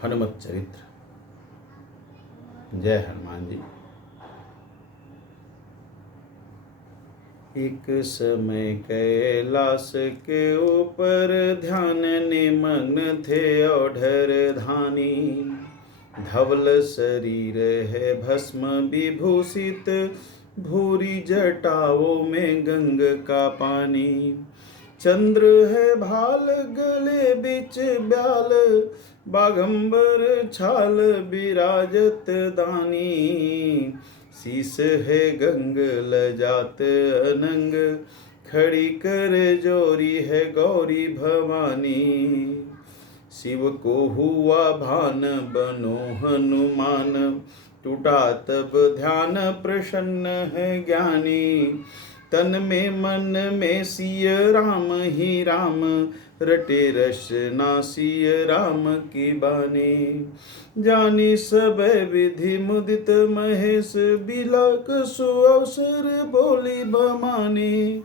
हनुमत चरित्र। जय हनुमान जी। एक समय कैलाश के ऊपर ध्यान निमग्न थे औढर धानी। धवल शरीर है भस्म विभूषित, भूरी जटाओं में गंग का पानी। चंद्र है भाल गले बिच ब्याल, बागंबर छाल बिराजत दानी। शीस है गंग लजात अनंग, खड़ी कर जोरी है गौरी भवानी। शिव को हुआ भान बनो हनुमान, टूटा तब ध्यान प्रसन्न है ज्ञानी। तन में मन में सिय राम ही राम, रटे रचना सिय राम की बानी। जानी सब विधि मुदित महेश, बिलक सुअवसर बोली बमानी।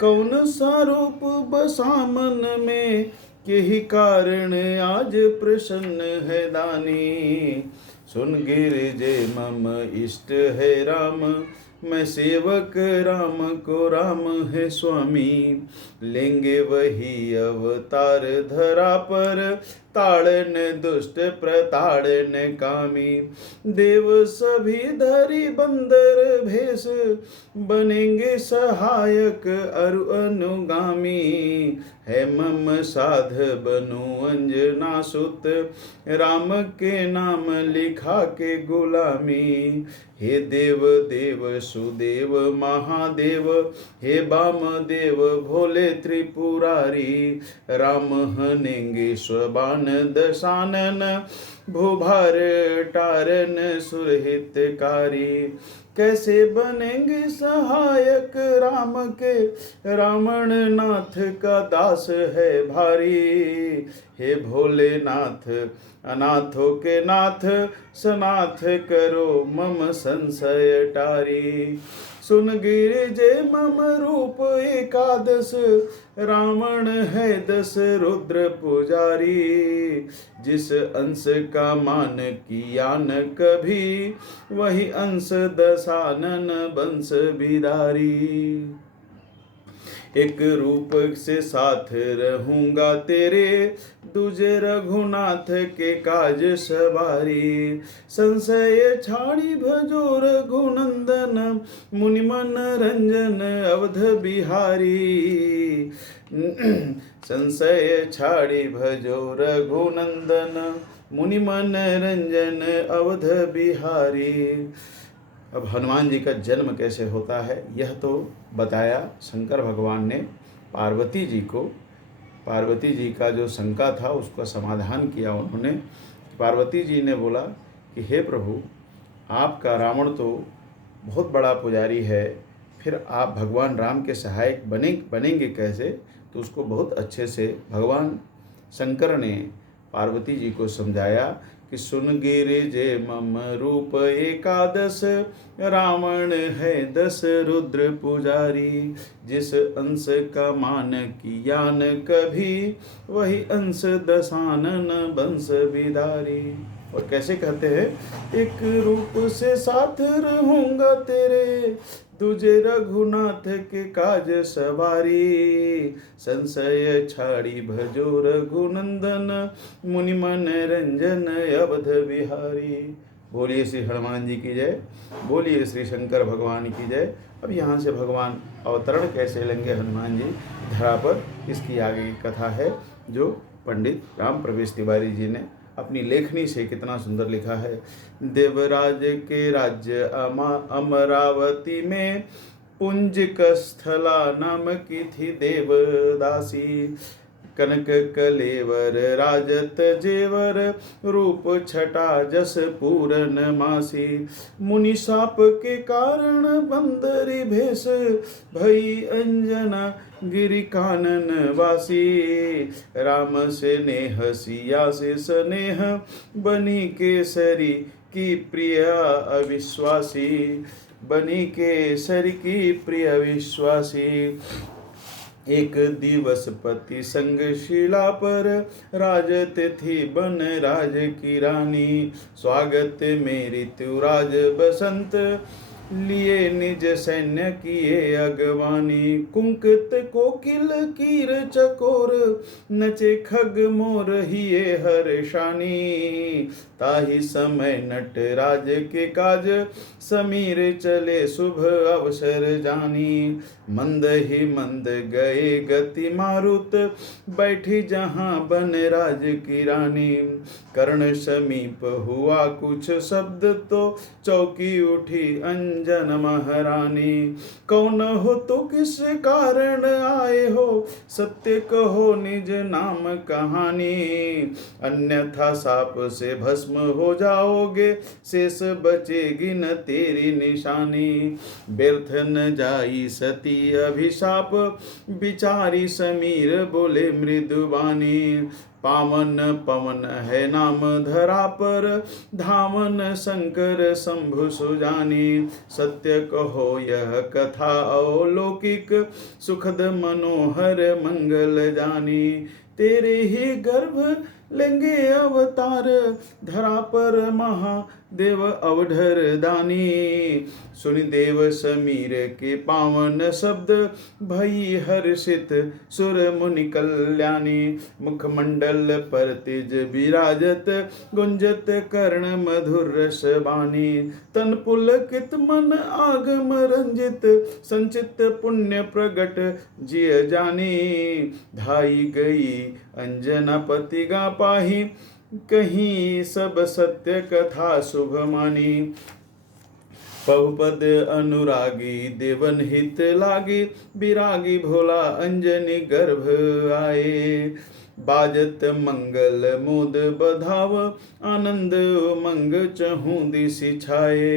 कौन सा रूप बसा मन में, यही कारण आज प्रसन्न है दानी। सुन गिरजे मम इष्ट है राम, मैं सेवक राम को राम है स्वामी। लेंगे वही अवतार धरा पर, ताड़न दुष्ट प्रताड़न कामी। देव सभी धरी बंदर भेष, बनेंगे सहायक अरु अनुगामी। है मम साध बनु अंजना सुत, राम के नाम लिखा के गुलामी। हे देव देव सुदेव महादेव, हे वामदेव भोले त्रिपुरारी। राम हनेंगे स्वबान दशानन, भूभार टारन सुरहितकारी। कैसे बनेंगे सहायक राम के, रावण नाथ का दास है भारी। हे भोलेनाथ अनाथों के नाथ, सनाथ करो मम संशय टारी। सुन गिरिजे मम रूप एकादश, रावण है दस रुद्र पुजारी। जिस अंश का मान किया न कभी, वही अंश दशानन वंश बिदारी। एक रूप से साथ रहूंगा तेरे, दूजे रघुनाथ के काज सवारी। संशय छाड़ी भजो रघुनंदन, मुनि मन रंजन अवध बिहारी। संशय छाड़ी भजो रघुनंदन, मुनि मन रंजन अवध बिहारी। अब हनुमान जी का जन्म कैसे होता है यह तो बताया शंकर भगवान ने पार्वती जी को। पार्वती जी का जो शंका था उसका समाधान किया उन्होंने। पार्वती जी ने बोला कि हे प्रभु, आपका रावण तो बहुत बड़ा पुजारी है, फिर आप भगवान राम के सहायक बनेंगे कैसे। तो उसको बहुत अच्छे से भगवान शंकर ने पार्वती जी को समझाया कि सुन गिरिजे मम रूप एकादश, रावण है दस रुद्र पुजारी। जिस अंश का मान किया न कभी, वही अंश दशानन वंश विदारी। और कैसे कहते हैं, एक रूप से साथ रहूंगा तेरे, तुझे रघुनाथ के काज सवारी। संशय छाड़ी भजो रघुनंदन, मुनि मन रंजन अवध बिहारी। बोलिए श्री हनुमान जी की जय, बोलिए श्री शंकर भगवान की जय। अब यहाँ से भगवान अवतरण कैसे लेंगे हनुमान जी धरा पर, इसकी आगे की कथा है जो पंडित राम प्रवेश तिवारी जी ने अपनी लेखनी से कितना सुंदर लिखा है। देवराज के राज्य अमरावती में, पुंजिक स्थला नाम की थी देवदासी। कनक कलेवर राजत जेवर, रूप छटा जस पूरन मासी। मुनि साप के कारण बंदरी भेष, भई अंजना गिरि कानन वासी। राम से नेह सिया से स्नेह, बनी केसरी की प्रिय अविश्वासी। बनी केसरी की प्रिय विश्वासी। एक दिवस पति संग शिला पर राजत थी बन राज की रानी। स्वागत मेरी तु राज बसंत लिए निज सैन्य किए अगवानी। कुंकित कोकिल कीर चकोर नचे खग मोर हिये हर्षानी। ताहि समय नट राज के काज समीर चले शुभ अवसर जानी। मंद ही मंद गए गति मारुत बैठी जहाँ बन राज की रानी। कर्ण समीप हुआ कुछ शब्द तो चौकी उठी अंजन महारानी। कौन हो तो किस कारण आए हो सत्य कहो निज नाम कहानी। अन्यथा साप से भस्म हो जाओगे शेष बचेगी न तेरी निशानी। व्यर्थ न जाई सती अभिशाप बिचारी समीर बोले मृदुवानी। पावन पवन है नाम धरा पर धामन शंकर शंभु सुजानी। सत्य कहो यह कथा अलौकिक सुखद मनोहर मंगल जानी। तेरे ही गर्भ लेंगे अवतार धरा पर महादेव अवधर दानी। सुनि देव समीर के पावन शब्द भई हर्षित सुर मुनि कल्याणी। मुखमंडल पर तेज विराजत गुंजत कर्ण मधुर रस बानी। तन पुलकित मन आगम रंजित संचित पुण्य प्रगट जिय जानी। धाई गई अंजना पति गा पाही कहीं सब सत्य कथा शुभ मानी। बहुपद अनुरागी देवन हित लागी विरागी भोला अंजनी गर्भ आए। बाजत मंगल मोद बधाव आनंद उमंग चहु दिशि छाए।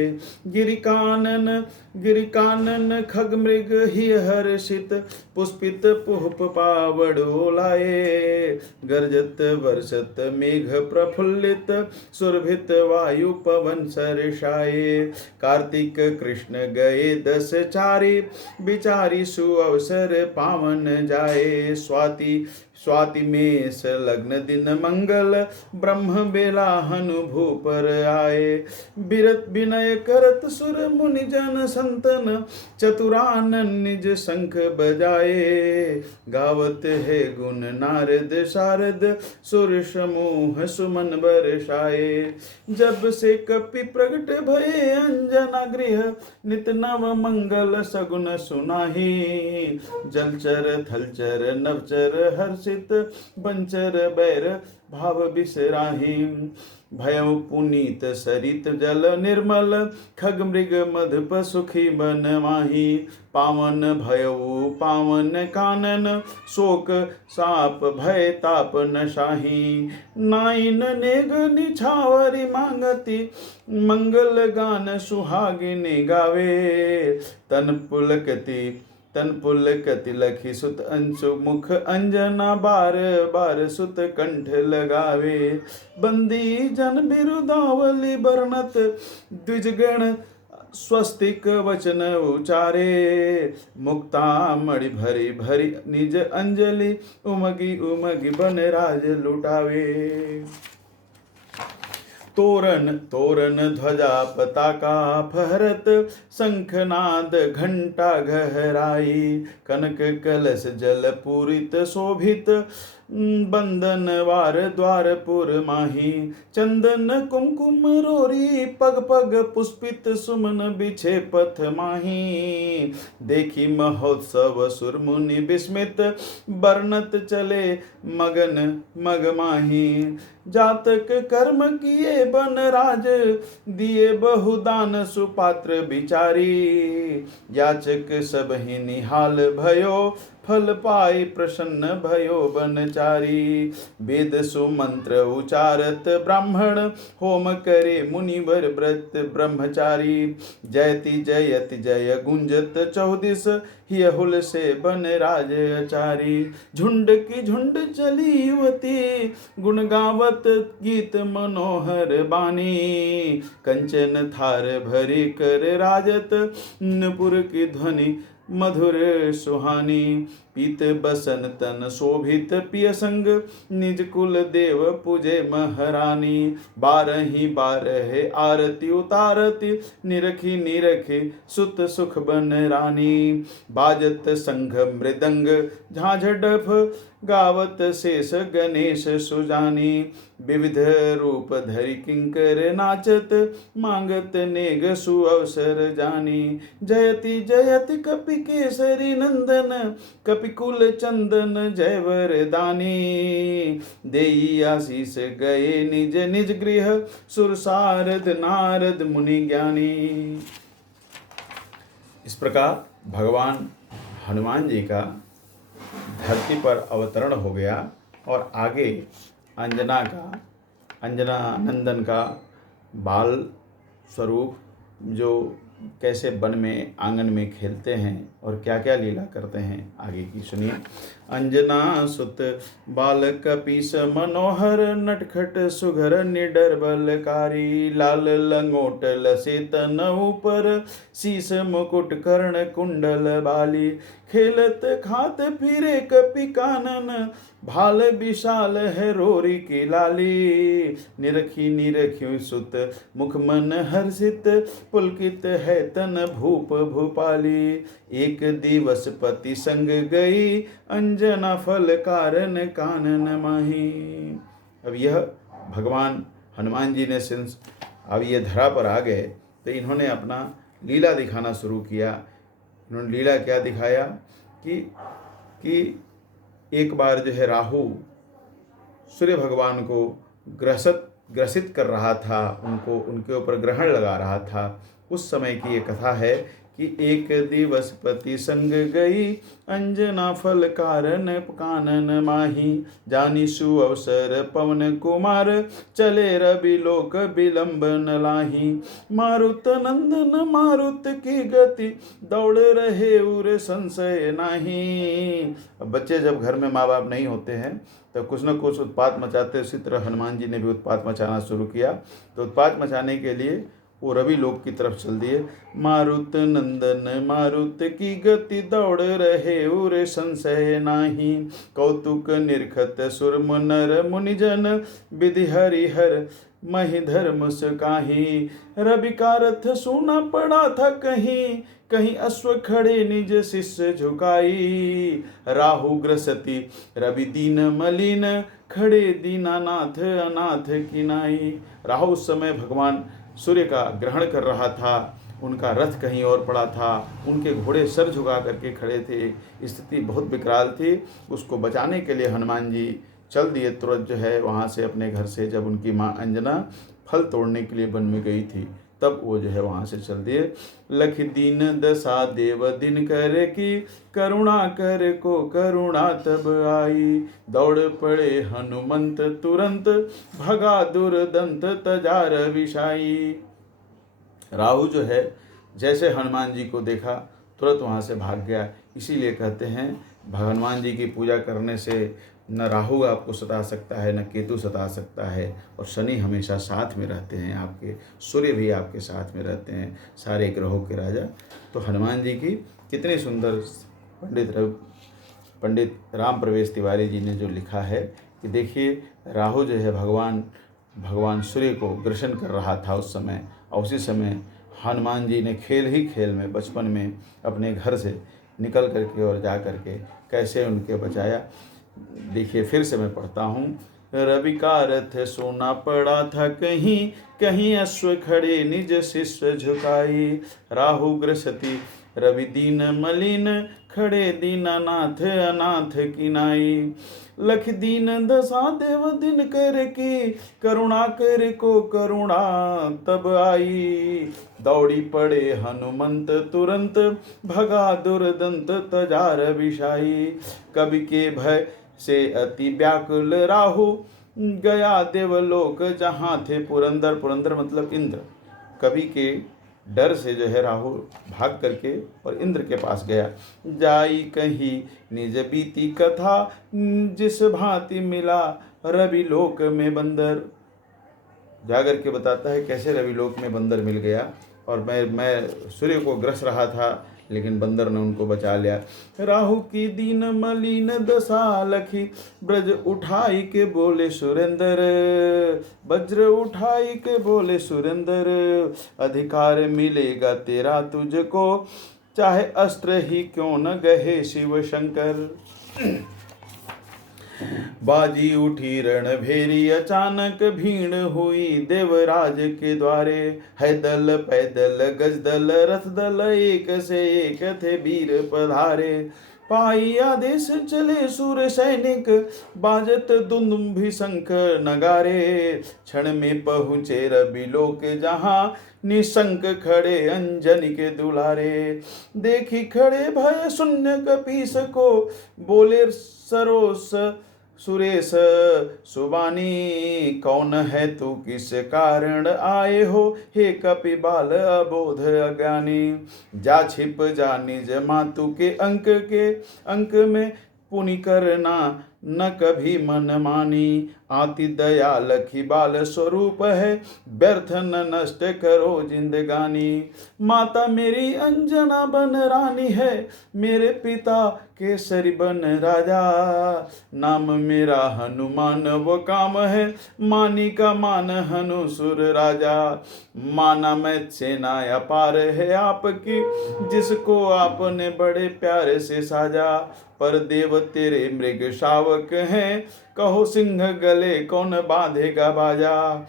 गिरिकानन खग मृग ही हर्षित पुष्पित पुष्प पावड़ ओलाए। गर्जत वर्षत मेघ प्रफुल्लित सुरभित वायु पवन सरसाए। कार्तिक कृष्ण गए दस चारी बिचारी सुअवसर पावन जाए। स्वाति मेष लग्न दिन मंगल ब्रह्म बेला हनु भूपर आए। बिरत विनय करत सुर मुनि जन संतन चतुरानन निज शंख बजाए। गावत है गुण नारद शारद सुर समूह सुमन बरसाए। जब से कपि प्रगट भये अंजना गृह नित नव मंगल सगुन सुनाही। जलचर थलचर नवचर हर्षित बंचर बैर भाव बिसराही। भयउ पुनीत सरित जल निर्मल खग मृग मधुप सुखी बन माही। पावन भयउ पावन कानन शोक साप भय ताप न शाही। नाइन नेग निछावरी मांगती मंगल गान सुहागिनी गावे। तन पुलकति लखी सुत अंशु मुख अंजना बार बार सुत कंठ लगावे। बंदी जन बिरुदावली बरनत द्विजगण स्वस्तिक वचन उचारे। मुक्ता मणि भरी भरी निज अंजलि उमगी उमगी बन राज लुटावे। तोरण ध्वजा पताका फहरत शंखनाद घंटा गहराई। कनक कलश जल पूरित शोभित बंदन वार द्वारपुर माही। चंदन कुमकुम रोरी पग पग पुष्पित सुमन बिछे पथ माही। देखी महोत्सव सुर मुनि विस्मित बरनत चले मगन मग माही। जातक कर्म किए बन राज दिए बहुदान सुपात्र बिचारी। याचक सब ही निहाल भयो फल पाई प्रसन्न भयो बनचारी। वेद सुमंत्र उचारत ब्राह्मण होम करे मुनिवर व्रत ब्रह्मचारी। जयति जयति जय गुंजत चौदिस हियहुल से बन राज आचारी। झुंड की झुंड चली युवती गुण गावत गीत मनोहर बानी। कंचन थार भरी कर राजत नुपुर की ध्वनि मधुर सुहानी। पीत बसन तन शोभित पिय संग, निज कुल देव पूजे महारानी। बारही बारह आरती उतारती, निरखी निरखी सुत सुख बन रानी। बाजत संघ मृदंग झांझ डफ, गावत शेष गणेश सुजानी। विविध रूप धरि किंकर नाचत, मांगत नेग सुअवसर जानी। जयति जयति कपि केसरी नंदन, कपि कुल चंदन जय वरदानी। देई आशीष गए निज निज गृह, सुर सारद नारद मुनि ज्ञानी। इस प्रकार भगवान हनुमान जी का धरती पर अवतरण हो गया और आगे अंजना नंदन का बाल स्वरूप जो कैसे वन में आंगन में खेलते हैं और क्या क्या लीला करते हैं, आगे की सुनिए। अंजना सुत बालक कपीस मनोहर, नटखट सुघर निडर बलकारी। लाल लंगोट लसे तन ऊपर, शीस मुकुट कर्ण कुंडल बाली। खेलत खात फिरे कपि कानन, भाल विशाल है रोरी की लाली। निरखी निरखी सुत मुख मन हर्षित, पुलकित है तन भूप भूपाली। एक दिवस पति संग गई, अंजना फल कारण कानन माही। अब यह भगवान हनुमान जी ने अब ये धरा पर आ गए तो इन्होंने अपना लीला दिखाना शुरू किया। इन्होंने लीला क्या दिखाया कि एक बार जो है राहु सूर्य भगवान को ग्रसित कर रहा था, उनके ऊपर ग्रहण लगा रहा था। उस समय की ये कथा है कि एक दिवस पति संग गई, अंजना फल कारण कानन माही। जानी सुअवसर पवन कुमार, चले रवि लोक विलंब न लाही। मारुत नंदन मारुत की गति, दौड़ रहे उर संशय नाही। अब बच्चे जब घर में माँ बाप नहीं होते हैं तो कुछ न कुछ उत्पात मचाते, उसी तरह हनुमान जी ने भी उत्पात मचाना शुरू किया। तो उत्पात मचाने के लिए वो रवि लोक की तरफ चल दिए। मारुत नंदन मारुत की गति, दौड़ रहे उर संशय नाही। कौतुक निरखत सुर नर मुनिजन, विधि हरिहर महि धर्म सकाही। रवि का रथ सुना पड़ा था कहीं, कहीं अश्व खड़े निज शिष्य झुकाई। राहु ग्रसति रवि दीन मलिन, खड़े दीनानाथ अनाथ किनाई। राहु उस समय भगवान सूर्य का ग्रहण कर रहा था, उनका रथ कहीं और पड़ा था, उनके घोड़े सर झुका करके खड़े थे। स्थिति बहुत विकराल थी। उसको बचाने के लिए हनुमान जी चल दिए तुरंत जो है वहाँ से अपने घर से। जब उनकी माँ अंजना फल तोड़ने के लिए वन में गई थी तब वो जो है वहाँ से चल दिए। लख दीन दशा देव दिन कर की, करुणा कर को करुणा तब आई। दौड़ पड़े हनुमंत तुरंत, भगा दुर्दंत तजार विषाई। राहु जो है जैसे हनुमान जी को देखा तुरंत वहाँ से भाग गया। इसीलिए कहते हैं हनुमान जी की पूजा करने से न राहु आपको सता सकता है, न केतु सता सकता है, और शनि हमेशा साथ में रहते हैं आपके, सूर्य भी आपके साथ में रहते हैं, सारे ग्रहों के राजा। तो हनुमान जी की कितनी सुंदर पंडित राम प्रवेश तिवारी जी ने जो लिखा है कि देखिए राहु जो है भगवान सूर्य को ग्रसन कर रहा था उस समय, और उसी समय हनुमान जी ने खेल में बचपन में अपने घर से निकल करके और जा करके कैसे उनके बचाया। देखिए फिर से मैं पढ़ता हूँ। रवि का रथ सोना पड़ा था कहीं, कहीं अश्व खड़े निज शिष्य झुकाई। राहु ग्रसति रवि दीन मलिन, खड़े दीनानाथ अनाथ किनाई। लख दीन दशा देव दिन कर की, करुणा कर को करुणा तब आई। दौड़ी पड़े हनुमंत तुरंत, भगा दुर्दंत तजार विषाई। कवि के भय से अति व्याकुल राहु, गया देवलोक जहाँ थे पुरंदर। पुरंदर मतलब इंद्र। कवि के डर से जो है राहु भाग करके और इंद्र के पास गया। जाई कहीं निज बीती कथा, जिस भांति मिला रवि लोक में बंदर। जाकर के बताता है कैसे रवि लोक में बंदर मिल गया। और मैं सूर्य को ग्रस रहा था लेकिन बंदर ने उनको बचा लिया। राहु की दीन मलिन दशा लखी, ब्रज उठाई के बोले सुरेंद्र, वज्र उठाई के बोले सुरेंद्र, अधिकार मिलेगा तेरा तुझको, चाहे अस्त्र ही क्यों न गहे शिव शंकर। बाजी उठी रणभेरी अचानक, भीड़ हुई देवराज के द्वारे, है दल पैदल गजदल रथ दल, एक से एक थे वीर पधारे, पाई आदेश चले सूर सैनिक, बाजत दुंदुभि शंख नगारे, क्षण में पहुँचे रवि लोक जहाँ, निशंक खड़े अंजनी के दुलारे, देखी खड़े भय शून्य कपीस को, बोले सरोस सुरेश सुबानी, कौन है तू किस कारण आए हो, हे कपिबाल अबोध अज्ञानी, जा छिप जा निज मातु के अंक में, पुनि करना न कभी मन मानी, आति दया लखी बाल स्वरूप है, व्यर्थ न नष्ट करो जिंदगानी, माता मेरी अंजना बन रानी है, मेरे पिता केसरी बन राजा, नाम मेरा हनुमान वो काम है, मानी का मान हनु सुर राजा, माना मैं सेना अपार है आपकी, जिसको आपने बड़े प्यारे से साजा, पर देव तेरे मृग शावक हैं, कहो सिंह गले कौन बांधेगा बाजा,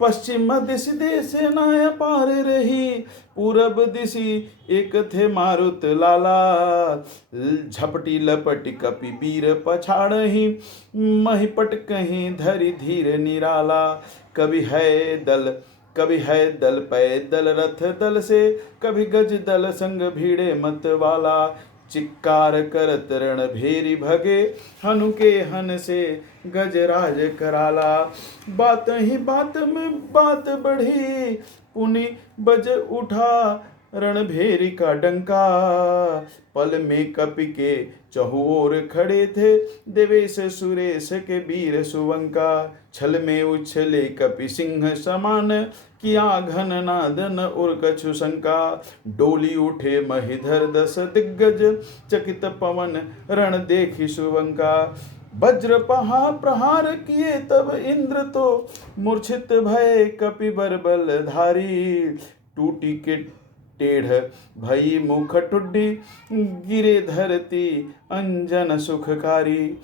पश्चिम दिश सेना अपार रही, पूरब दिशि एक थे मारुत लाला, झपटी लपटी कपि वीर पछाड़ही, महिपट कहीं धरि धीर निराला, कभी है दल पैदल रथ दल से, कभी गज दल संग भीड़े मत वाला, चिक्कार करत रणभेरी भगे, हनु के हन से गजराज कराला, बात ही बात में बात बढ़ी, पुनि बज उठा रणभेरी का डंका, पल में कपि के चहुओर खड़े थे, देवेश सुरेश के वीर सुवंका, छल में उछले कपि सिंह समान, किया घन नादन और कछु शंका, डोली उठे महिधर दस दिग्गज, चकित पवन रण देखी सुवंका, वज्र प्रहार किए तब इंद्र तो, मूर्छित भय कपि बरबल धारी, टूटी के टेढ़ भई मुख टुड्डी, गिरे धरती अंजन सुखकारी,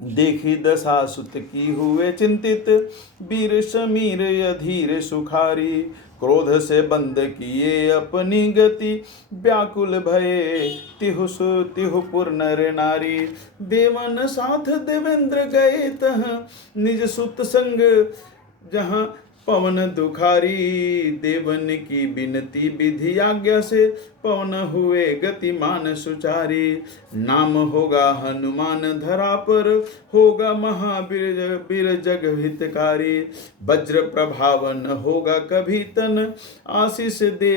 देखी दशा सुत की हुए चिंतित, वीर समीर अधीर सुखारी, क्रोध से बंद किए अपनी गति, व्याकुल भये तिहुपुर नर नारी, देवन साथ देवेंद्र गए तह, निज सुत संग जहाँ पवन दुखारी, देवन की बिनती विधि आज्ञा से, पवन हुए गतिमान सुचारी, नाम होगा हनुमान धरा पर, होगा महावीर जग हितकारी, वज्र प्रभावन होगा कभी तन, आशीष दे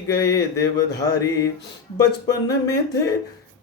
गए देवधारी,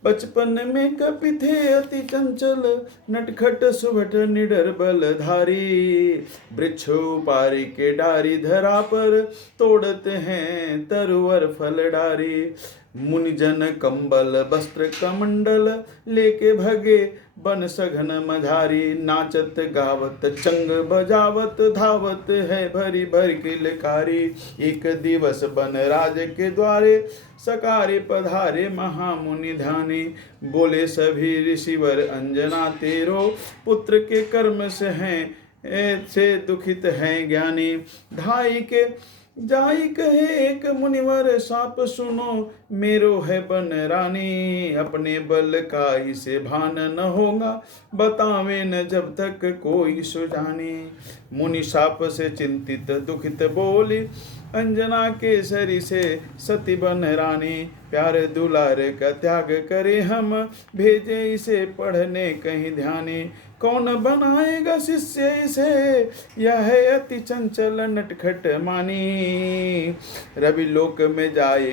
बचपन में कपि थे अति चंचल, नटखट सुभट निडर बलधारी, वृक्ष उपारी के डारी धरा पर, तोड़ते हैं तरुवर फल डारी, मुनिजन कंबल वस्त्र कमंडल, लेके भगे बन सघन मझारी, नाचत गावत चंग बजावत, धावत है भरी भरी किलकारी, एक दिवस बन राज के द्वारे, सकारे पधारे महामुनि ध्यानी, बोले सभी ऋषिवर अंजना तेरो, पुत्र के कर्म से हैं से दुखित हैं ज्ञानी, धाई के जाई कहे एक मुनिवर, साप सुनो मेरो है बन रानी, अपने बल का इसे भान न होगा, बतावे न जब तक कोई सुजानी, मुनि साप से चिंतित दुखित बोली, अंजना केसरी से सती बन रानी, प्यार दुलार का त्याग करे हम, भेजे इसे पढ़ने कहीं ध्यानी, कौन बनाएगा शिष्य इसे, यह है अति चंचल नटखट मानी, रवि लोक में जाए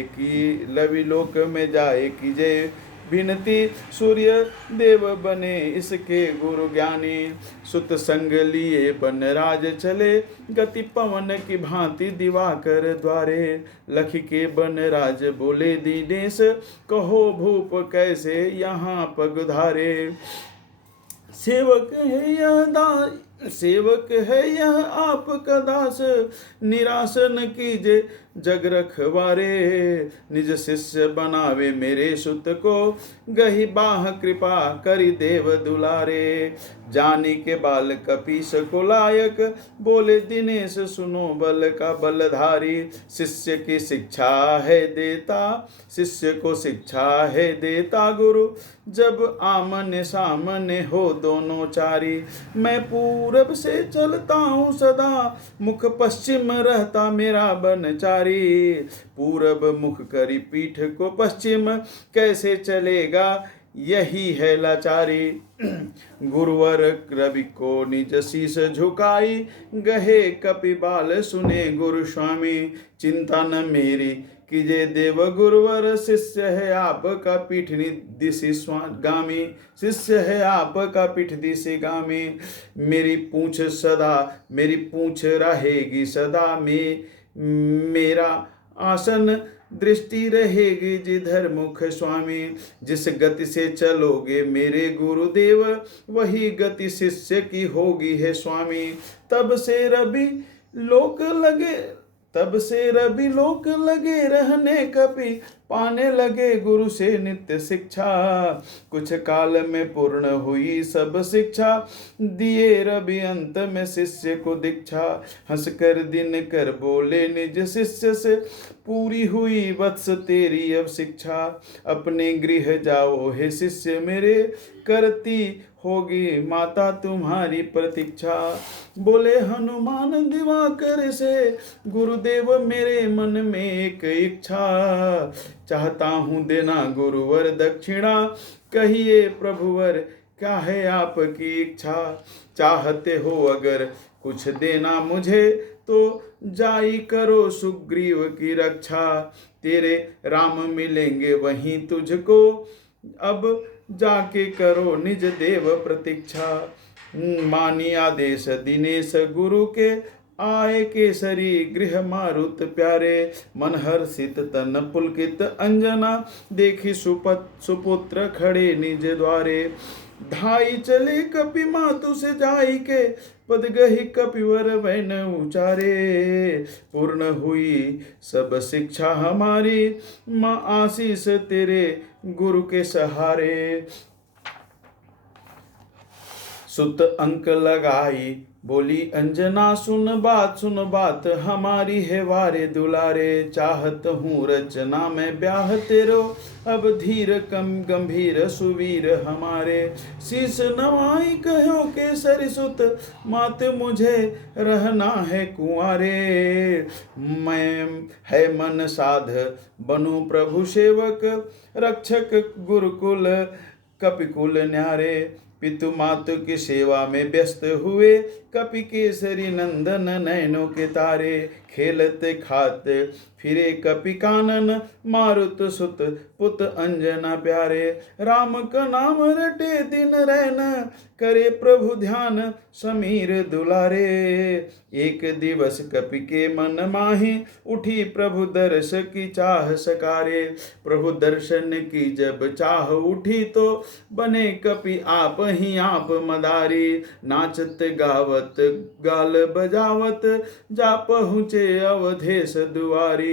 की जय, बिनती सूर्य देव बने इसके गुरु ज्ञानी। सुत संग लिए बन राज चले गति पवन की भांति दिवाकर द्वारे। लख के बन राज बोले दीनेश कहो भूप कैसे यहाँ पगधारे। सेवक है यह आपका दास निराश न कीजे जग रखवारे। निज शिष्य बनावे मेरे सुत को गही बाह कृपा करी देव दुलारे। जानी के बाल कपीस को लायक बोले दिनेश सुनो बल का बलधारी। शिष्य की शिक्षा है देता शिष्य को शिक्षा है देता गुरु जब आमने सामने हो दोनों चारी। मैं पूरब से चलता हूँ सदा मुख पश्चिम रहता मेरा बनचारी। पूरब मुख करी पीठ को पश्चिम कैसे चलेगा यही है लाचारी। गुरुवर रवि को निज शीस झुकाई गहे कपिबाल सुने गुरु स्वामी। चिंता न मेरी कीजे देव गुरुवर शिष्य है आपका पीठ दिशि गामी। शिष्य है आपका पीठ दिशि गामी। मेरी पूंछ रहेगी सदा में मेरा आसन दृष्टि रहेगी जिधर मुख स्वामी। जिस गति से चलोगे मेरे गुरुदेव वही गति शिष्य की होगी है स्वामी। तब से रवि लोक लगे रहने कपि पाने लगे गुरु से नित्य शिक्षा। कुछ काल में पूर्ण हुई सब शिक्षा दिए रवि अंत में शिष्य को दीक्षा। हंसकर दिन कर बोले निज शिष्य से पूरी हुई वत्स तेरी अब शिक्षा। अपने गृह जाओ हे शिष्य मेरे करती होगी माता तुम्हारी प्रतीक्षा। बोले हनुमान दिवाकर से गुरुदेव मेरे मन में एक इच्छा। चाहता हूँ देना गुरुवर दक्षिणा कहिए प्रभुवर क्या है आपकी इच्छा। चाहते हो अगर कुछ देना मुझे तो जाई करो सुग्रीव की रक्षा। तेरे राम मिलेंगे वहीं तुझको अब जाके करो निज देव प्रतीक्षा। मानी आदेश दिनेश गुरु के आए केसरी गृह मारुत प्यारे। मन हर्षित तन पुलकित अंजना देखी सुपुत्र खड़े निज द्वारे। धाई चले कपि मातु से जाई के पद गही कपिवर वैन उचारे। पूर्ण हुई सब शिक्षा हमारी माँ आशीष तेरे गुरु के सहारे। सुत अंक लगाई बोली अंजना सुन बात हमारी है वारे दुलारे। चाहत हूँ रचना में ब्याह तेरो अब धीर कम गंभीर सुवीर हमारे। शीस नवाई कहो केसरी सुत मात मुझे रहना है कुंवारे। मैं है मन साध बनूं प्रभु सेवक रक्षक गुरुकुल कपिकुल न्यारे। पितु मातु की सेवा में व्यस्त हुए कपि केसरी नंदन नैनों के तारे। खेलते खाते फिरे कपि कानन मारुत सुत पुत अंजना प्यारे। राम का नाम रटे दिन रैन करे प्रभु ध्यान समीर दुलारे। एक दिवस कपि के मन माही उठी प्रभु दर्श की चाह सकारे। प्रभु दर्शन की जब चाह उठी तो बने कपि आप ही आप मदारी। नाचत गावत गाल बजावत जा पहुँचे अवधेश दुआरी।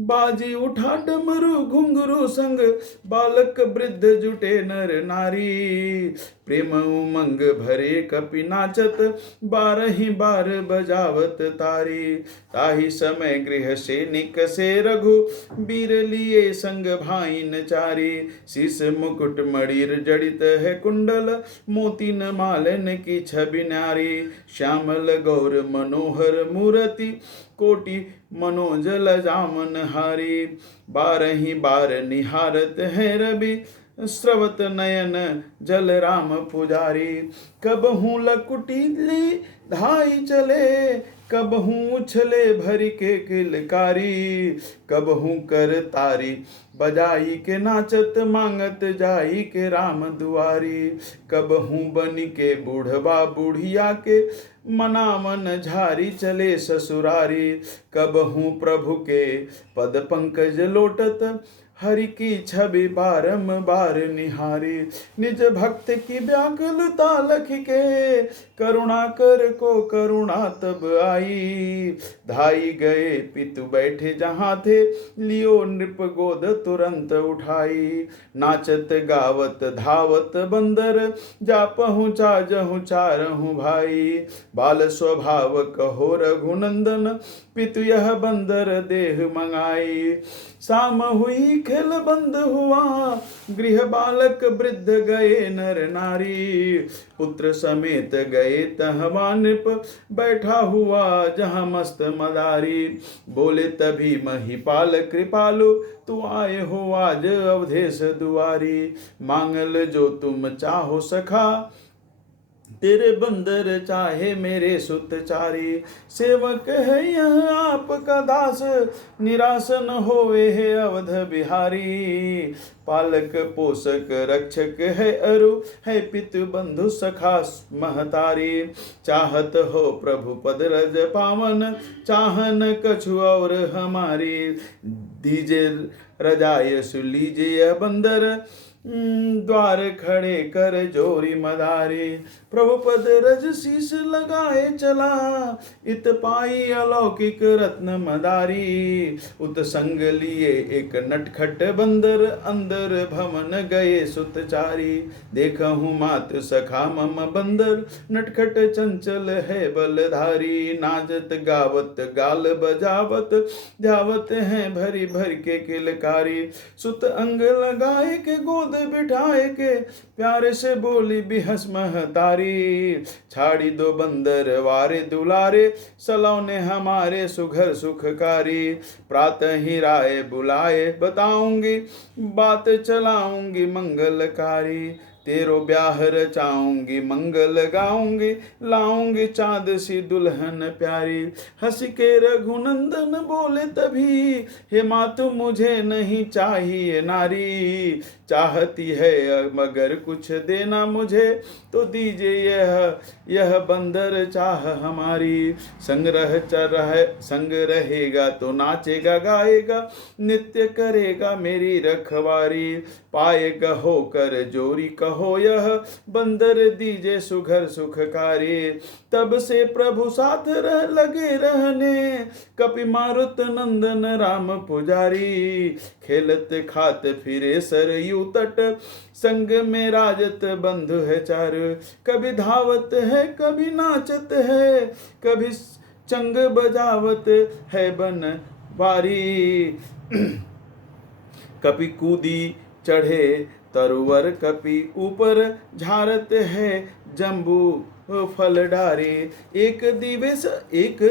बाजी उठा डमरू घुंघरू संग बालक वृद्ध जुटे नर नारी। प्रेम उमंग भरे कपि नाचत बारही बार बजावत तारी। ताही समय गृह से निकसे रघु बीर लिए संग भाईन चारी। शीस मुकुट मणिर जड़ित है कुंडल मोती न मालन की छवि नारी। श्यामल गौर मनोहर मूर्ति कोटि मनोजल जामन हारी। बारही बार निहारत है रवि स्रवत नयन जल राम पुजारी। कब हूँ लकुटी ली धाई चले कब हूँ उछले भरी के किलकारी, कब हूँ कर तारी बजाई के नाचत मांगत जाई के राम दुआरी, कब हूँ बन के बूढ़बा बुढ़िया के मनावन झारी चले ससुरारी, कब हूँ प्रभु के पद पंकज लोटत हरि की छवि बारंबार निहारी, निज भक्त की व्याकुलता लख के करुणा कर को करुणा तब आई, धाई गए पितु बैठे जहाँ थे लियो नृप गोद तुरंत उठाई, नाचत गावत धावत बंदर जा पहुँचा जहु चारहु भाई, बाल स्वभाव कहो रघुनंदन पितु यह बंदर देह मंगाई, शाम हुई खेल बंद हुआ गृह बालक वृद्ध गए नर नारी, पुत्र समेत गए तहवा नृप बैठा हुआ जहाँ मस्त मदारी, बोले तभी महिपाल कृपालु तू आए हो आज अवधेश दुआरी, मांगल जो तुम चाहो सखा तेरे बंदर चाहे मेरे सुतचारी, सेवक है यह आपका दास निराश न होवे है अवध बिहारी, पालक पोषक रक्षक है अरु है पितु बंधु सखा महतारी, चाहत हो प्रभु पद रज पावन चाहन कछु और हमारी, दीजे रजाय सुलीजिए बंदर द्वार खड़े कर जोरी मदारी, प्रभु पद रज शीश लगाए चला इत पाई अलौकिक रत्न मदारी, उत संग लिए एक नटखट बंदर अंदर भवन गए सुतचारी, देखहु मात सखा मम बंदर नटखट चंचल है बलधारी, नाचत गावत गाल बजावत ध्यावत हैं भरी भर के किलकारी, सुत अंग लगाए के गोद बिठाए के प्यारे से बोली बिहस महतारी, छाड़ी दो बंदर वारे दुलारे सलौने हमारे सुघर सुखकारी, प्रातः ही राय बुलाए बताऊंगी बात चलाऊंगी मंगलकारी, तेरो ब्याह रचाऊंगी मंगल गाऊंगी लाऊंगी चाँद सी दुल्हन प्यारी, हंस के रघुनंदन बोले तभी हे मातु मुझे नहीं चाहिए नारी, चाहती है मगर कुछ देना मुझे तो दीजिए यह बंदर चाह हमारी, संग रहेगा तो नाचेगा गाएगा नित्य करेगा मेरी रखवारी, पाएगा होकर जोरी कहो यह बंदर दीजे सुघर सुखकारी, तब से प्रभु साथ लगे रहने कपि मारुत नंदन राम पुजारी, खेलत खात फिरे सरयू तट संग में राजत बंधु है चार, कभी धावत है कभी नाचत है कभी चंग बजावत है बन बारी, कभी कूदी चढ़े तरुवर कपि ऊपर झारत है जम्बू फल डारे, एक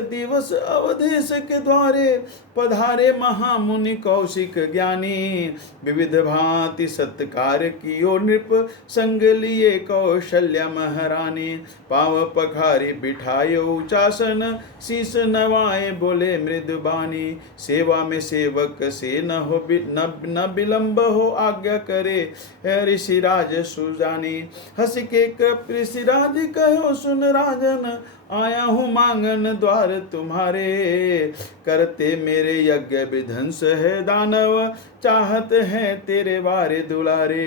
दिवस अवधेश के द्वारे पधारे महामुनि कौशिक ज्ञानी, विविध भांति सत्कार कियो नृप संग लिए कौशल्या महारानी, पाँव पखारी बिठाए उचासन शीस नवाए बोले मृदुबानी, सेवा में सेवक से न विलंब हो आज्ञा करे ऋषिराज सुजानी, हंस के कृप ऋषिराज कहो सुन राजन आया हूँ मांगन द्वार तुम्हारे, करते मेरे यज्ञ विध्वंस है दानव चाहत है तेरे वारे दुलारे,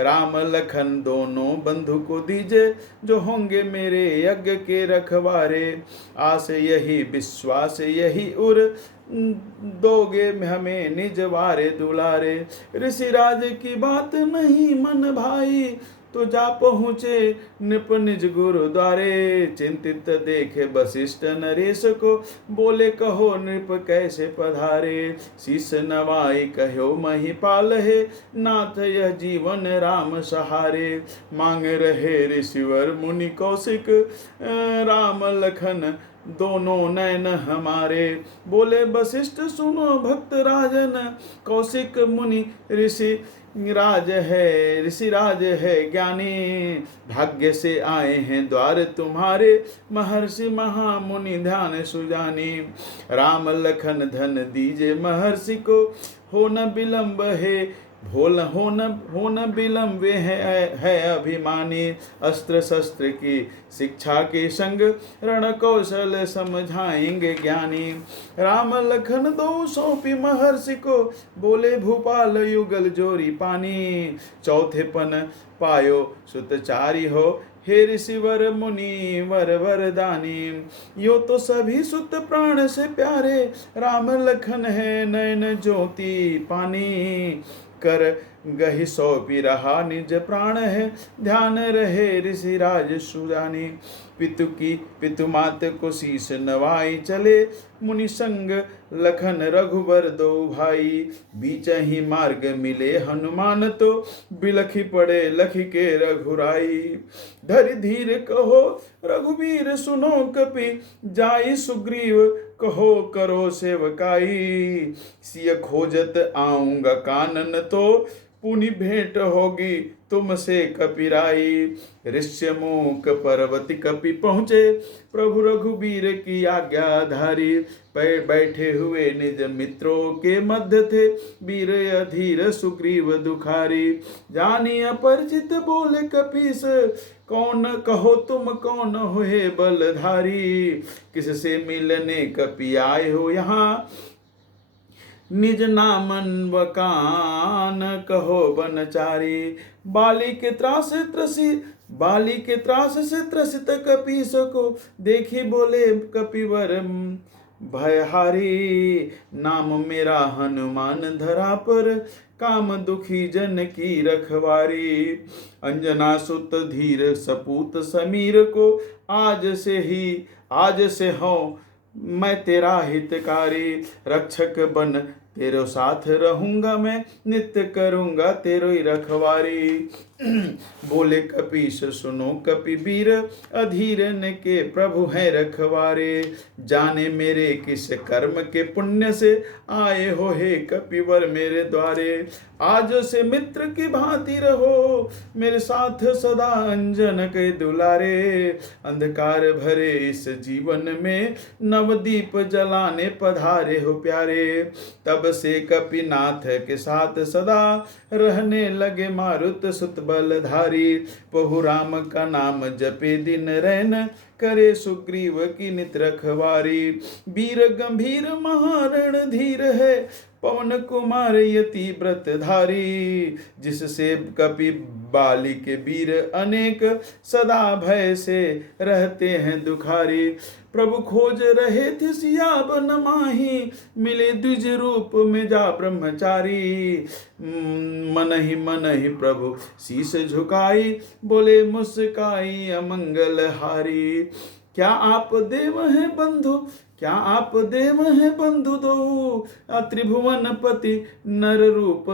राम लखन दोनों बंधु को दीजे जो होंगे मेरे यज्ञ के रखवारे, आस यही विश्वास यही उर दोगे हमें निज वारे दुलारे, ऋषिराज की बात नहीं मन भाई तो जा पहुँचे नृप निज गुरुद्वारे, चिंतित देखे वशिष्ठ नरेश को बोले कहो नृप कैसे पधारे, शीस नवाई कहो महिपाल है नाथ यह जीवन राम सहारे, मांग रहे ऋषिवर मुनि कौशिक राम लखन दोनों नयन हमारे, बोले वशिष्ठ सुनो भक्त राजन कौशिक मुनि ऋषि राज है ऋषि राज है ज्ञानी, भाग्य से आए हैं द्वार तुम्हारे, महर्षि महामुनि ध्यान सुजानी। राम लखन धन दीजे महर्षि को, हो न विलंब है भोल हो न विलंब वे है अभिमानी। अस्त्र शस्त्र की शिक्षा के संग रण कौशल समझाएंगे ज्ञानी। राम लखन दो सौंपी महर्षि को, बोले भूपाल युगल जोरी पानी। चौथे पन पायो सुतचारी हो, हे ऋषिवर मुनि वर वरदानी। यो तो सभी सुत प्राण से प्यारे, राम लखन है नयन ज्योति पानी। कर गहि सौंपी रहा निज प्राण है, ध्यान रहे ऋषि राज सुजानी। पितु मात को शीश नवाई चले, मुनि संग लखन रघुबर दो भाई। बीच ही मार्ग मिले हनुमान तो, बिलखी पड़े लखी के रघुराई। धरि धीर कहो रघुबीर सुनो कपि, जाई सुग्रीव कहो करो सेवकाई। सिय खोजत आऊंगा कानन तो, पुनि भेंट होगी तुमसे कपिराई। ऋष्यमुख पर्वत कपि पहुँचे, प्रभु रघुबीर की आज्ञाधारी। बैठे हुए निज मित्रों के मध्य थे, वीर अधीर सुग्रीव दुखारी। जानी अपरिचित बोले कपीस, कौन कहो तुम कौन हुए बलधारी। किससे मिलने कपि आए हो यहाँ, निज नामन वकान कहो बनचारी। बाली के त्रास से त्रसित कपीस को, देखी बोले कपिवर भयहारी। नाम मेरा हनुमान धरा पर, काम दुखी जन की रखवारी। अंजना सुत धीर सपूत समीर को, आज से हो मैं तेरा हितकारी। रक्षक बन तेरे साथ रहूंगा मैं, नित्य करूंगा तेरो ही रखवारी। बोले कपीश सुनो कपिवीर, अधीरन के प्रभु हैं रखवारे। जाने मेरे किस कर्म के पुण्य से, आए हो हे कपिवर मेरे द्वारे। आज से मित्र की भांति रहो, मेरे साथ सदा अंजन के दुलारे। अंधकार भरे इस जीवन में, नवदीप जलाने पधारे हो प्यारे। तब से कपिनाथ के साथ सदा, रहने लगे मारुत सुत बलधारी। प्रभु राम का नाम जपे दिन रैन, करे सुग्रीव की नित रखवारी। वीर गंभीर महारण धीर है, पवन कुमार यति व्रतधारी। जिससे कपि बाली के वीर अनेक, सदा भय से रहते हैं दुखारी। प्रभु खोज रहे थे सिया बन माही, मिले द्विज रूप में जा ब्रह्मचारी। मन ही प्रभु शीस झुकाई, बोले मुस्काई अमंगल हारी। क्या आप देव हैं बंधु, क्या आप देव हैं बंधु दो, त्रिभुवन पति नर रूप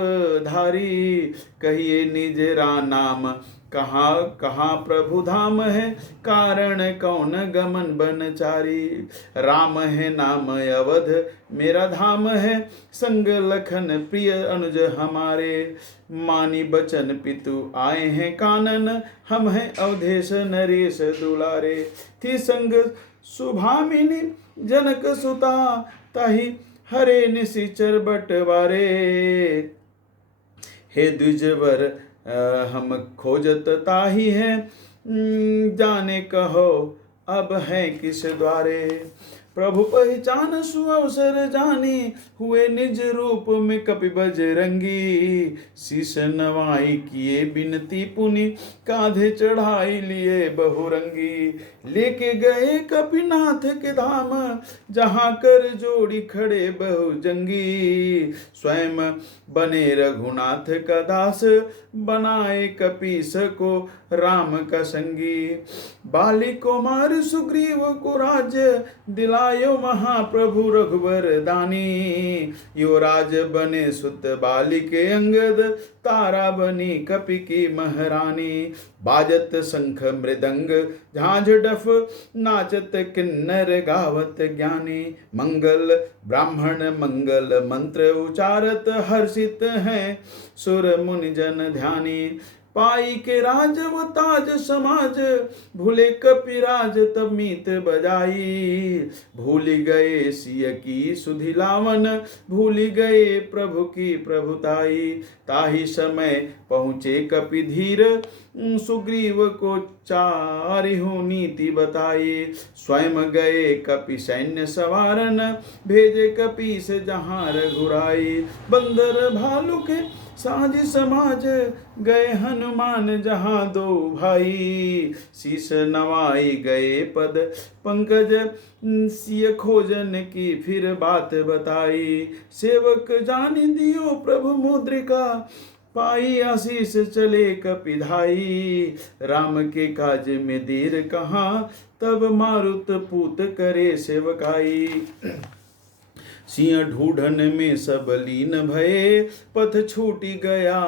धारी। कहिए निजरा नाम, कहाँ प्रभु धाम है, कारण कौन गमन बनचारी। राम है नाम अवध मेरा धाम है, संग लखन प्रिय अनुज हमारे। मानी बचन पितु आए हैं कानन, हम हैं अवधेश नरेश दुलारे। थी संग सुभामिनी जनक सुता, ताहि हरे निशिचर बटवारे। हे द्विजवर हम खोजत ताही हैं, जाने कहो अब है किस द्वारे। प्रभु पहचान सुअवसर जानी, हुए निज रूप में कपि बजरंगी। शीश नवाई किए बिनती पुनि, कांधे चढ़ाई लिए बहुरंगी। लेके गए कपिनाथ के धाम, जहाँ कर जोड़ी खड़े बहुजंगी। स्वयं बने रघुनाथ का दास, बनाए कपीस को राम का संगी। बाली को मार सुग्रीव को राज्य, दिलायो महाप्रभु रघुवर दानी। यो राज बने सुत बाली के अंगद, तारा बनी कपि की महारानी। बाजत शंख मृदंग झांझ तरफ नाचत किन्नर गावत ज्ञानी। मंगल ब्राह्मण मंगल मंत्र उचारत हर्षित हैं सुर मुनि जन ध्यानी। पाई के राज व ताज समाज भूले कपिराज तब मीत बजाई। भूल गए सिय की सुधि लावन भूल गए प्रभु की प्रभुताई। ताहि समय पहुँचे कपि धीर सुग्रीव को चारिहु नीति बताई। स्वयं गए कपि सैन्य सवारन भेजे कपीस जहाँ रघुराई। बंदर भालू के साज समाज गए हनुमान जहाँ दो भाई। शीस नवाई गए पद पंकज सिय खोजन की फिर बात बताई। सेवक जान दियो प्रभु मुद्रिका पाई आशीष चले कपिधाई। राम के काज में देर कहाँ तब मारुत पूत करे सेवकाई। सिंह ढूढ़न में सब लीन भये पथ छूटी गया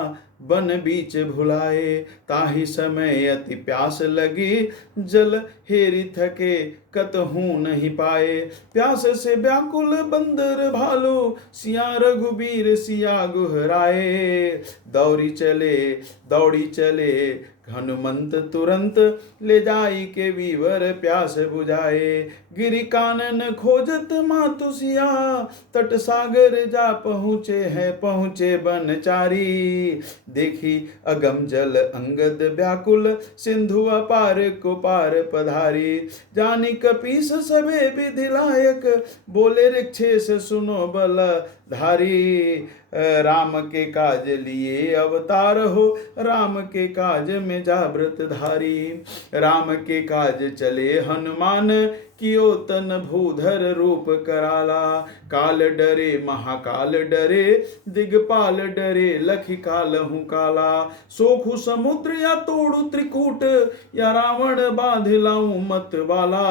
बन बीच भुलाए। ताहि समय अति प्यास लगी जल हेरी थके कतहूँ नहीं पाए। प्यास से व्याकुल बंदर भालू सिया रघुबीर सिया गुहराए। दौड़ी चले हनुमंत तुरंत ले जाई के वीवर प्यास बुझाए। गिरि कानन खोजत मातु सिया तट सागर जा पहुँचे हैं पहुँचे बनचारी। देखी अगम जल अंगद व्याकुल सिंधु अपार को पार पधारी। जानी कपीस सबे विधि लायक बोले रिक्षेस सुनो बल धारी। राम के काज लिए अवतार हो राम के काज में जाव्रत धारी। राम के काज चले हनुमान कियो तन भूधर रूप कराला। काल डरे महाकाल डरे दिगपाल डरे लखि कालहु काला। सोखु समुद्र या तोड़ू त्रिकूट या रावण बांध लाऊं मत वाला।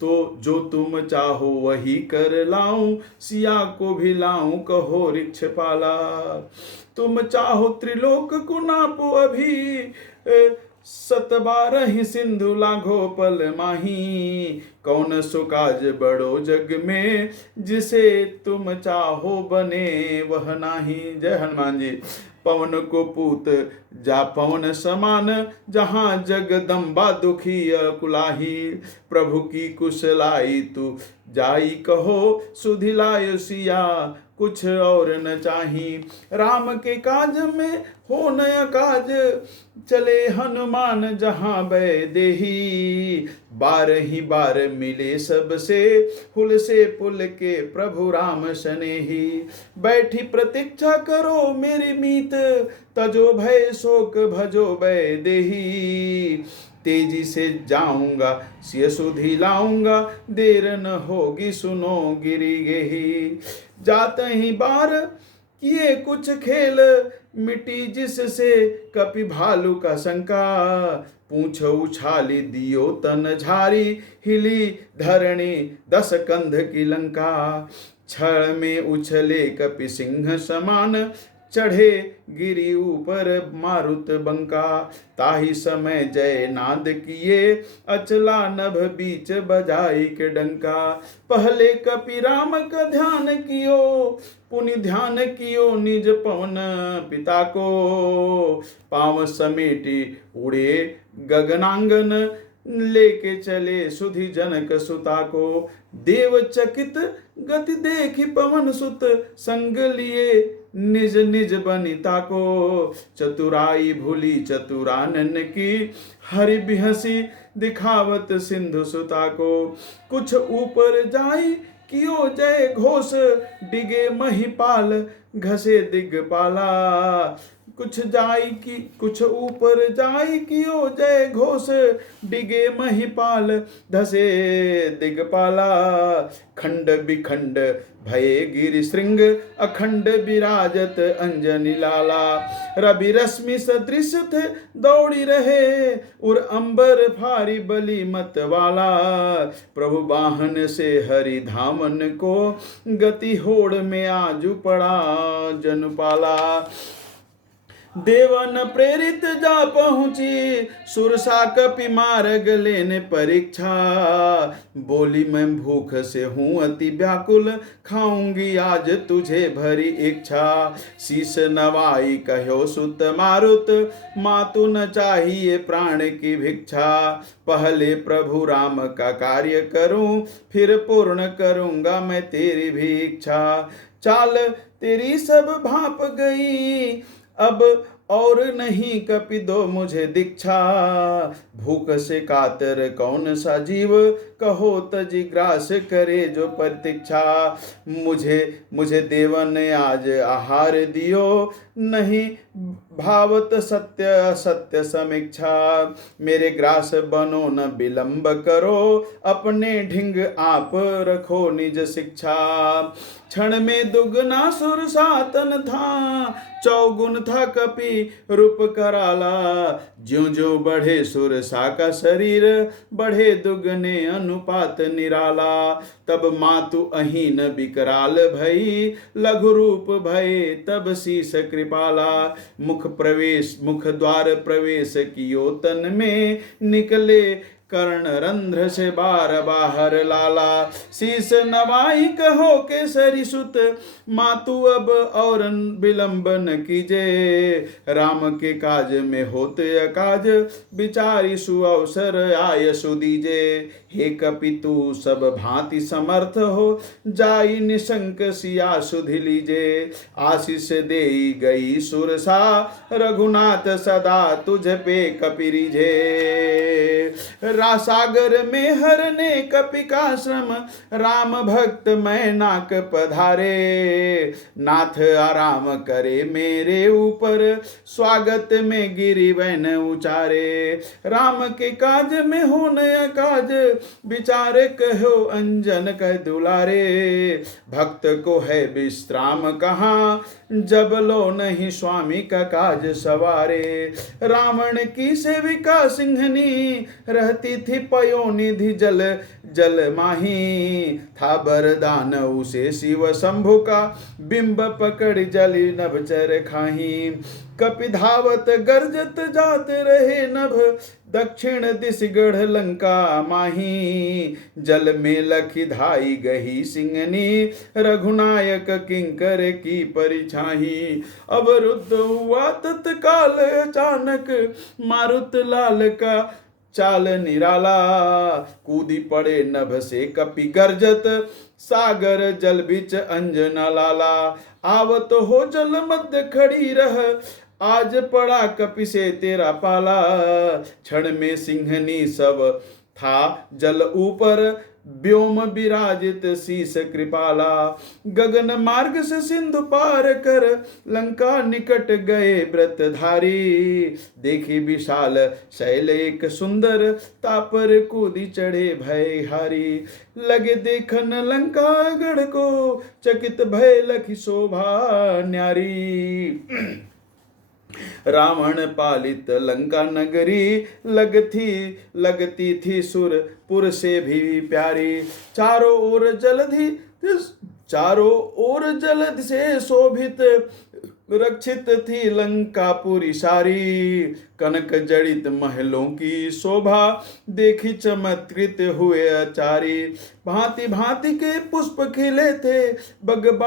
तो जो तुम चाहो वही कर लाऊं सिया को भी लाऊं कहो रिक्ष पाला। तुम चाहो त्रिलोक को नापो अभी 17 सिंधु लाघो पल माही। कौन सुकाज बड़ो जग में जिसे तुम चाहो बने वह नाही। जय हनुमान जी। पवन को पूत जा पवन समान जहाँ जगदम्बा दुखी कुलाही। प्रभु की कुशलाई तू जाई कहो सुधिलाय सिया कुछ और न चाही। राम के काज में हो नया काज चले हनुमान जहाँ बै देही। 12 बार मिले सबसे हुल से पुल के प्रभु राम सनेही। बैठी प्रतीक्षा करो मेरी मीत तजो भय शोक भजो बै देही। तेजी से जाऊंगा सिय सुधि लाऊंगा देर न होगी सुनो गिरी गेही। जाते ही बार किए कुछ खेल मिटी जिससे कपि भालू का शंका। पूछ उछाली दियो तन झारी हिली धरणी 10 कंध की लंका। क्षण में उछले कपि सिंह समान चढ़े गिरी ऊपर मारुत बंका। ताहि समय जय नाद किए अचला नभ बीच बजाई के डंका। पहले कपि राम का ध्यान कियो पुनि ध्यान कियो निज पवन पिता को। पाँव समेटी उड़े गगनांगन लेके चले सुधि जनक सुता को। देव चकित गति देखी पवन सुत संग लिए निज निज बनिता को। चतुराई भूली चतुरानन की हरि बिहसी दिखावत सिंधु सुता को। कुछ ऊपर जाई कियो जय घोष डिगे महिपाल घसे दिगपाला। कुछ ऊपर जाई कियो जय घोष डिगे महिपाल धसे दिगपाला। खंड बिखंड भये गिरि श्रृंग अखंड विराजत अंजनी लाला। रवि रश्मि सदृश थे दौड़ी रहे उर अंबर फारी बलि मत वाला। प्रभु वाहन से हरि धामन को गति होड़ में आजू पड़ा जन पाला। देवन प्रेरित जा पहुंची सुरसा कपि मार्ग लेने परीक्षा। बोली मैं भूख से हूँ अति व्याकुल, खाऊंगी आज तुझे भरी इच्छा। शीस नवाई कहो सुत मारुत, मातु न चाहिए प्राण की भिक्षा। पहले प्रभु राम का कार्य करूं, फिर पूर्ण करूंगा मैं तेरी भी इच्छा। चाल तेरी सब भाप गई, अब और नहीं कपि दो मुझे दीक्षा। भूख से कातर कौन सा जीव, कहो तजी ग्रास करे जो प्रतीक्षा। मुझे देवन ने आज आहार दियो, नहीं भावत सत्य सत्य समीक्षा। मेरे ग्रास बनो न विलंब करो, अपने ढिंग आप रखो निज शिक्षा। क्षण में दुगना सुरसातन था, चौगुन था कपि रूप कराला। ज्यों ज्यों बढ़े सुरसा का शरीर, बढ़े दुगने अनुपात निराला। तब मातु अहीन विकराल भई, लघु रूप भये तब शीस कृपाला। मुख द्वार प्रवेश कियो तन में, निकले कर्ण रंध्र से बाहर लाला। शीस नवाई कहो केसरी सुत, मातु अब और विलंब न कीजे। राम के काज में होते अकाज, बिचारी सुअवसर आय सुदीजे। हे कपि तू सब भांति समर्थ हो, जाई निशंक सिया सुधि लीजे। आशीष देई गई सुरसा, रघुनाथ सदा तुझ पे कपि रीझे। सागर में हरने कपि का श्रम, राम भक्त मैं नाक पधारे। नाथ आराम करे मेरे ऊपर, स्वागत में गिरी वैन उचारे। राम के काज में हो नया काज, विचार कहो अंजन कह दुलारे। भक्त को है विश्राम कहाँ, जब लो नहीं स्वामी का काज सवारे। रावण की सेविका सिंहनी, रहती थी पयोनिधि जल माही। था बरदान उसे शिव शंभु का, बिंब पकड़ जली नभ चर खाही। कपि धावत गर्जत जाते रहे नभ, दक्षिण दिश गढ़ लंका माही। जल में लखी धाई गही सिंहनी, रघुनायक किंकर की परिछाही। अब रुद्ध हुआ तत्काल अचानक, मारुत लाल का चाल निराला। कूदी पड़े नभ से कपि गर्जत, सागर जल बिच अंजना लाला। आवत हो जल मध्य खड़ी रह, आज पड़ा कपि से तेरा पाला। क्षण में सिंहनी सब था जल ऊपर, व्योम विराजित शीस कृपाला। गगन मार्ग से सिंधु पार कर, लंका निकट गए व्रतधारी। देखी विशाल शैल एक सुंदर, तापर कूदी चढ़े भय हारी। लगे देखन लंका गढ़ को, चकित भय लखी शोभा न्यारी। रावण पालित लंका नगरी, लगती थी सुरपुर से भी प्यारी। चारों ओर जलधि से शोभित, रक्षित थी लंकापुरी सारी। कनक जड़ित महलों की शोभा, देखी चमत्कृत हुए आचारी। भांति भांति के पुष्प खिले थे, बगबा